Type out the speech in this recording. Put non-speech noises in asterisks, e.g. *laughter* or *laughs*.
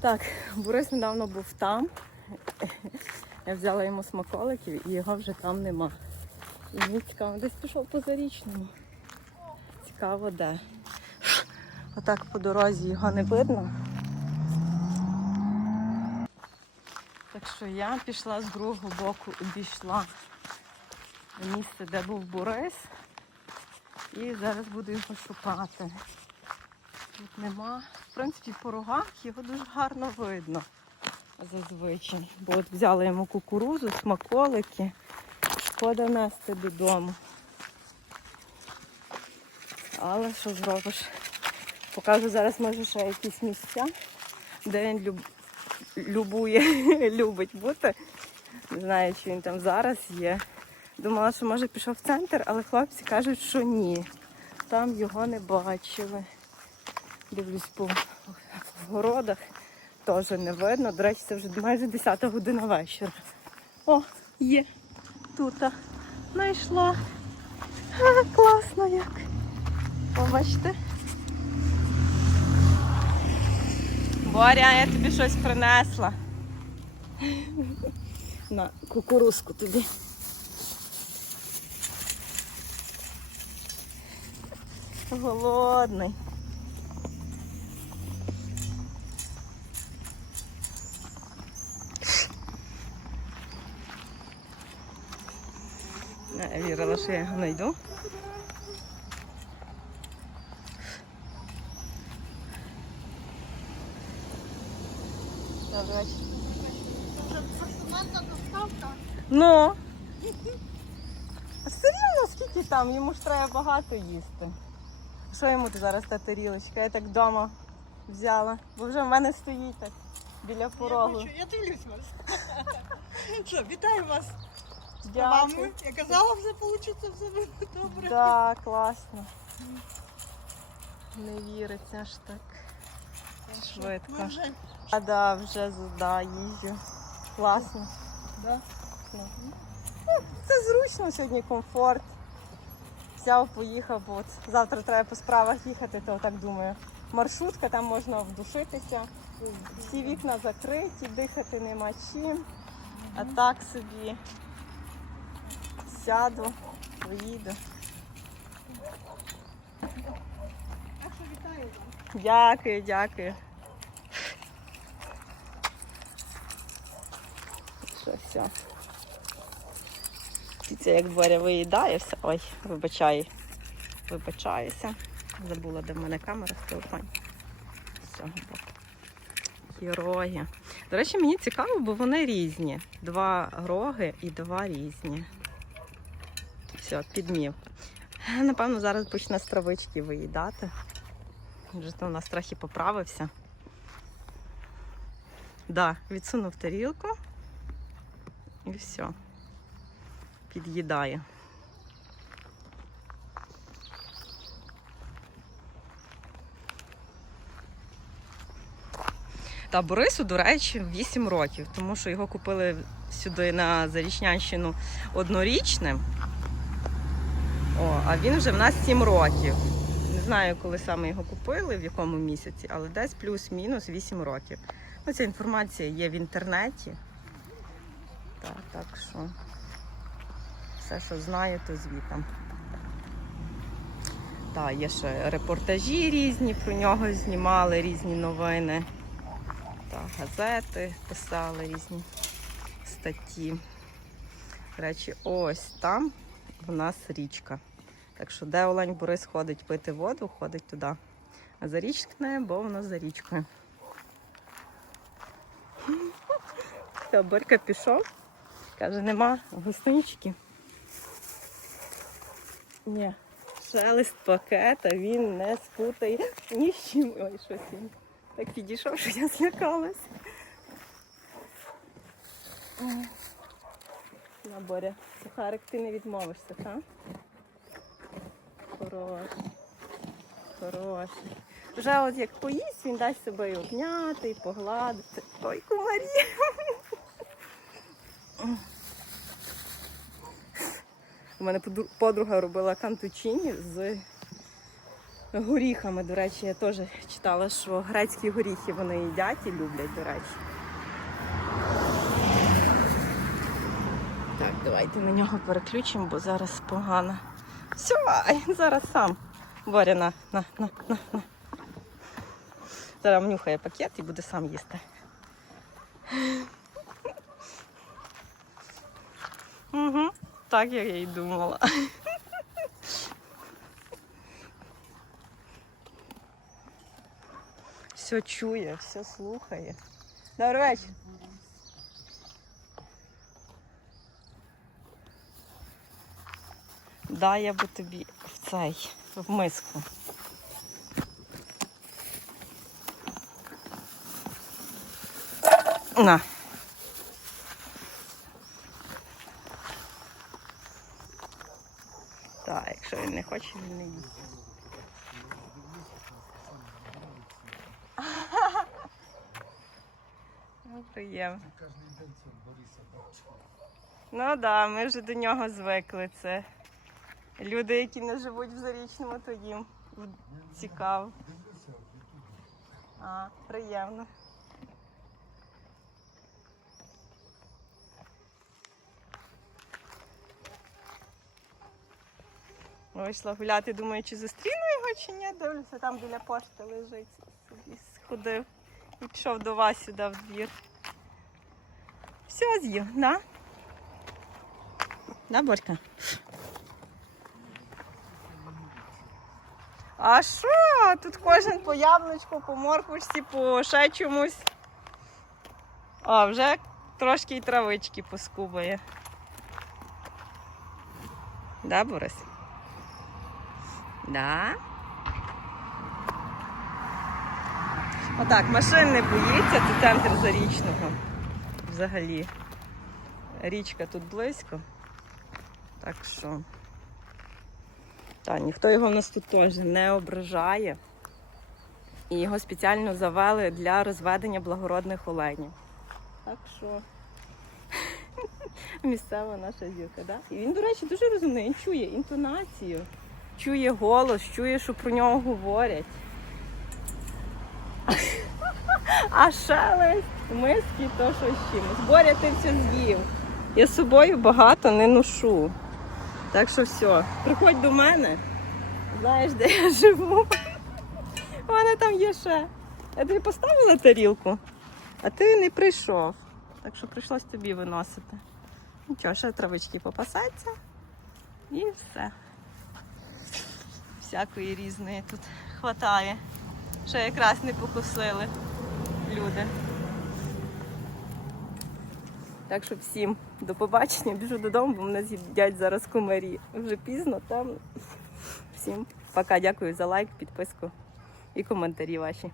Так, Борис недавно був там. Я взяла йому смаколиків і його вже там нема. І мені цікаво, десь пішов по зарічному. Цікаво де. Отак по дорозі його не видно. Так що я пішла з другого боку, обійшла місце, де був Борис. І зараз буду його шукати. Тут нема. В принципі, по рогах його дуже гарно видно зазвичай. Бо от взяла йому кукурузу, смаколики. Шкода нести додому. Але що зробиш? Покажу зараз, може, ще якісь місця, де він люб... любує, *laughs* любить бути. Не знаю, чи він там зараз є. Думала, що може пішов в центр, але хлопці кажуть, що ні. Там його не бачили. Дивлюсь по городах, теж не видно. До речі, це вже майже 10 година вечора. О, є тут. Знайшла. Класно як. О, бачите? Боря, я тобі щось принесла. На кукурузку тобі. Голодний. Вірила, що я його знайду. Ну. А все рівно скільки там, йому ж треба багато їсти. Що йому тут зараз та тарілочка? Я так вдома взяла, бо вже в мене стоїть так біля Я, порогу. бачу, я дивлюсь вас. *laughs* Що, вітаю вас Дякую. Я казала, все вийде, все буде добре. Так, класно. Не віриться аж так. Так швидко. Вже, А да, вже да, їжджу. Класно. да. Ну, Це зручно сьогодні комфорт. Взяв, поїхав, бо от завтра треба по справах їхати, то так думаю. Маршрутка, там можна вдушитися. Всі вікна закриті, дихати нема чим. А так собі сяду, поїду. Так що вітаю вас. Дякую, дякую. Що все. Це як Боря виїдає все. Ой, вибачаю. Вибачаюся. Забула, де в мене камера з телефону. З цього боку. Такі роги. До речі, мені цікаво, бо вони різні. Два роги і два різні. Все, підмів. Напевно, зараз почне з травички виїдати. Вже то у нас трохи поправився. Да, відсунув тарілку і все. Під'їдає. Та Борису, до речі, 8 років, тому що його купили сюди на Зарічнянщину однорічним. О, а він вже в нас 7 років. Не знаю, коли саме його купили, в якому місяці, але десь плюс-мінус 8 років. Ну, ця інформація є в інтернеті. Так, так що все, що знаю, то звітом. Так, є ще репортажі різні про нього знімали, різні новини. Так, газети писали різні статті. До речі, ось там в нас річка. Так що де Олень Борис ходить пити воду, ходить туди. А за річкне, бо воно за річкою. Все, Борька пішов. Каже, нема гостинчиків. Ні. Шелест пакета, він не спутає ні з чим. Ой, щось він так підійшов, що я злякалась. На Боря, сухарик ти не відмовишся, так? Хороший. Хороший. Вже от як поїсть, він дасть себе і обняти, і погладити. Ой, кумарі. У мене подруга робила кантучині з горіхами. До речі, я теж читала, що грецькі горіхи вони їдять і люблять, до речі. Так, давайте на нього переключимо, бо зараз погано. Все, ай, зараз *laughs* сам. Боря, на, на, на, на, на. Зараз внюхає пакет і буде сам їсти. Угу, так як я й думала. Все чує, все слухає. Добрий вечір. Дай я би тобі в цей, в миску. На. Так, якщо він не хоче, він не їсть. *laughs* Ну, приємно. Ну так, да, ми вже до нього звикли. Це люди, які не живуть в зарічному, то їм цікаво. А, приємно. Вийшла гуляти, думаю, чи зустріну його, чи ні. Дивлюся, там біля пошти лежить. Собі сходив і пішов до вас сюди в двір. Все з'їв, да? Да, Борька? А що? Тут кожен по яблучку, по морквочці, по ще чомусь. А, вже трошки й травички поскубає. Да, Борис? Да. Отак, машин не боїться, це центр зарічного. Взагалі. Річка тут близько. Так що. Та, ніхто його в нас тут теж не ображає. І його спеціально завели для розведення благородних оленів. Так що *laughs* місцева наша зірка, да? І він, до речі, дуже розумний, він чує інтонацію, чує голос, чує, що про нього говорять. *laughs* А шелест, миски, то що з чимось. Боря, ти все з'їв. Я з собою багато не ношу. Так що все, приходь до мене. Знаєш, де я живу. У там є ще. Я тобі поставила тарілку, а ти не прийшов. Так що прийшлось тобі виносити. Нічого, ще травички попасаться і все. Всякої різної тут хватає. Ще якраз не покусили люди. Так що всім до побачення. Біжу додому, бо мене з'їдять зараз комарі. Вже пізно там. Всім пока, дякую за лайк, підписку і коментарі ваші.